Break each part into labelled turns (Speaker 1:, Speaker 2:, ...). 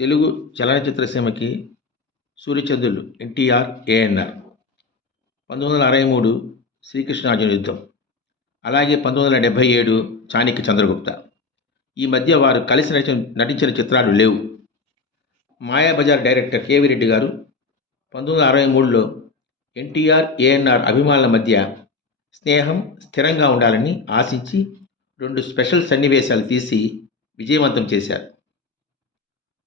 Speaker 1: తెలుగు చలనచిత్ర సీమకి సూర్యచంద్రులు ఎన్టీఆర్ ఏఎన్ఆర్. పంతొమ్మిది వందల అరవై మూడు శ్రీకృష్ణార్జున యుద్ధం. అలాగే పంతొమ్మిది వందల డెబ్భై ఏడు చాణక్య చంద్రగుప్త. ఈ మధ్య వారు కలిసి నటించిన నటించిన చిత్రాలు లేవు. మాయాబజార్ డైరెక్టర్ కేవీ రెడ్డి గారు పంతొమ్మిది వందల అరవై మూడులో ఎన్టీఆర్ ఏఎన్ఆర్ అభిమానుల మధ్య స్నేహం స్థిరంగా ఉండాలని ఆశించి రెండు స్పెషల్ సన్నివేశాలు తీసి విజయవంతం చేశారు.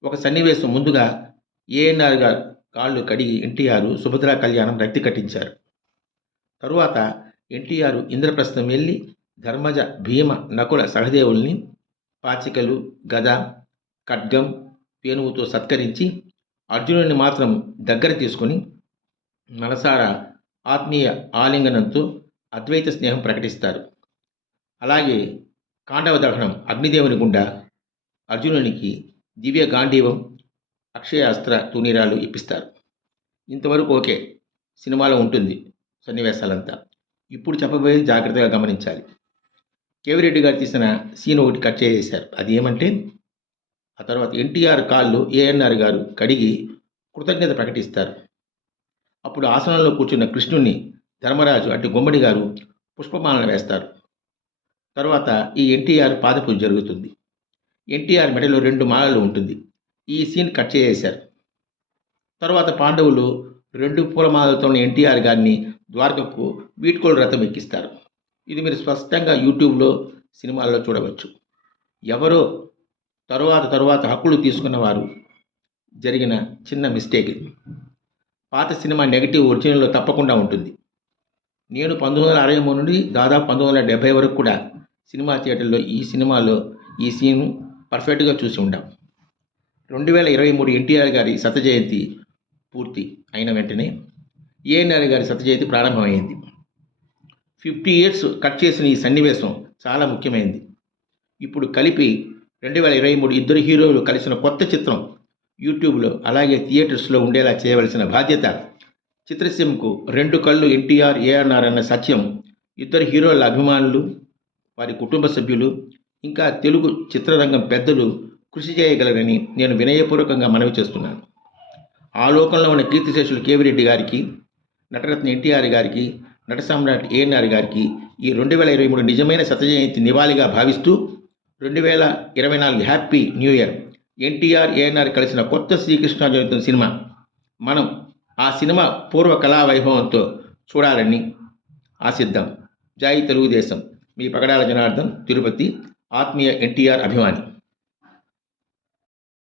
Speaker 1: ఒక సన్నివేశం ముందుగా ఏఎన్ఆర్ గారు కాళ్ళు కడిగి ఎన్టీఆర్ సుభద్రా కళ్యాణం రక్తి కట్టించారు. తరువాత ఎన్టీఆర్ ఇంద్రప్రస్థం వెళ్ళి ధర్మజ భీమ నకుల సహదేవుల్ని పాచికలు గద ఖడ్గం పేనువుతో సత్కరించి అర్జునుడిని మాత్రం దగ్గర తీసుకొని మనసారా ఆత్మీయ ఆలింగనంతో అద్వైత స్నేహం ప్రకటిస్తారు. అలాగే కాండవ దహనం అగ్నిదేవుని గుండా అర్జునునికి దివ్య గాంధీవం అక్షయ అస్త్ర తునీరాలు ఇప్పిస్తారు. ఇంతవరకు ఓకే సినిమాలో ఉంటుంది సన్నివేశాలంతా. ఇప్పుడు చెప్పబోయేది జాగ్రత్తగా గమనించాలి. కేవిరెడ్డి గారు తీసిన సీన్ ఒకటి కట్ చేసేశారు. అది ఏమంటే ఆ తర్వాత ఎన్టీఆర్ కాళ్ళు ఏఎన్ఆర్ గారు కడిగి కృతజ్ఞత ప్రకటిస్తారు. అప్పుడు ఆసనంలో కూర్చున్న కృష్ణుణ్ణి ధర్మరాజు అంటే గుమ్మడి గారు పుష్పమాలను వేస్తారు. తర్వాత ఈ ఎన్టీఆర్ పాదపూజ జరుగుతుంది. ఎన్టీఆర్ మెడలో రెండు మాలలు ఉంటుంది. ఈ సీన్ కట్ చేసేశారు. తర్వాత పాండవులు రెండు పూలమాలతో ఎన్టీఆర్ గారిని ద్వారకకు వీట్కోలు రథం ఎక్కిస్తారు. ఇది మీరు స్పష్టంగా యూట్యూబ్లో సినిమాల్లో చూడవచ్చు. ఎవరో తరువాత తరువాత హక్కులు తీసుకున్న వారు జరిగిన చిన్న మిస్టేక్. ఇది పాత సినిమా నెగిటివ్ ఒరిజినల్లో తప్పకుండా ఉంటుంది. నేను పంతొమ్మిది వందల అరవై మూడు నుండి దాదాపు పంతొమ్మిది వందల డెబ్బై వరకు కూడా సినిమా థియేటర్లో ఈ సినిమాలో ఈ సీన్ పర్ఫెక్ట్గా చూసి ఉంటాం రెండు వేల ఇరవై మూడు ఎన్టీఆర్ గారి శత జయంతి పూర్తి అయిన వెంటనే ఏఎన్ఆర్ గారి శత జయంతి ప్రారంభమైంది. ఫిఫ్టీ ఇయర్స్ కట్ చేసిన ఈ సన్నివేశం చాలా ముఖ్యమైంది. ఇప్పుడు కలిపి రెండు వేల ఇరవై మూడు ఇద్దరు హీరోలు కలిసిన కొత్త చిత్రం యూట్యూబ్లో అలాగే థియేటర్స్లో ఉండేలా చేయవలసిన బాధ్యత చిత్రసీమకు రెండు కళ్ళు ఎన్టీఆర్ ఏఆర్ఆర్ అన్న సత్యం ఇద్దరు హీరోల అభిమానులు వారి కుటుంబ సభ్యులు ఇంకా తెలుగు చిత్రరంగం పెద్దలు కృషి చేయగలరని నేను వినయపూర్వకంగా మనవి చేస్తున్నాను. ఆ లోకంలో ఉన్న కీర్తిశేషులు కేవిరెడ్డి గారికి నటరత్న ఎన్టీఆర్ గారికి నట సామ్రాట్ ఏఎన్ఆర్ గారికి ఈ రెండు వేల ఇరవై మూడు నిజమైన శతజయంతి నివాళిగా భావిస్తూ రెండు వేల ఇరవై నాలుగు happy new year NTR ANR కలిసిన కొత్త శ్రీకృష్ణ జయంతి సినిమా మనం ఆ సినిమా పూర్వ కళా వైభవంతో చూడాలని ఆశిద్దాం. జై తెలుగుదేశం. మీ పగడాల జనార్దన్ తిరుపతి ఆత్మీయ ఎన్టీఆర్ అభిమాని